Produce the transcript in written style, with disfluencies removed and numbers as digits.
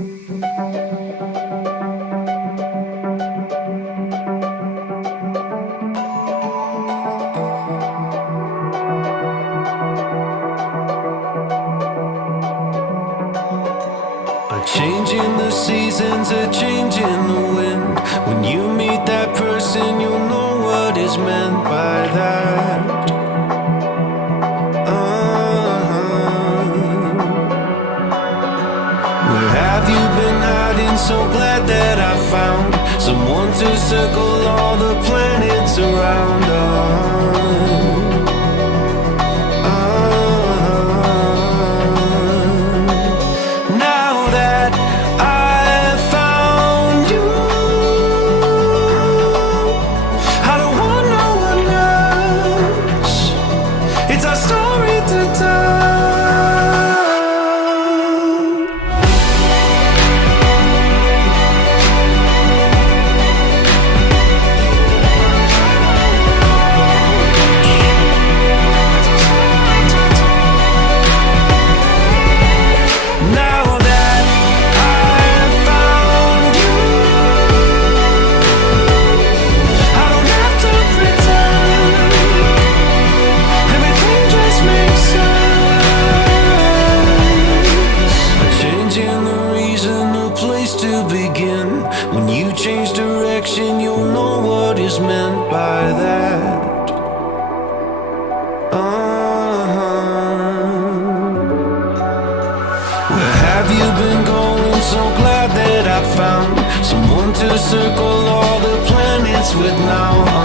A change in the seasons, a change in the wind. When you meet that person, you'll know what is meant by that. Where have you been hiding? So glad that I found someone to circle all the planets around. When you change direction, you'll know what is meant by that. Where have you been going? So glad that I found someone to circle all the planets with now.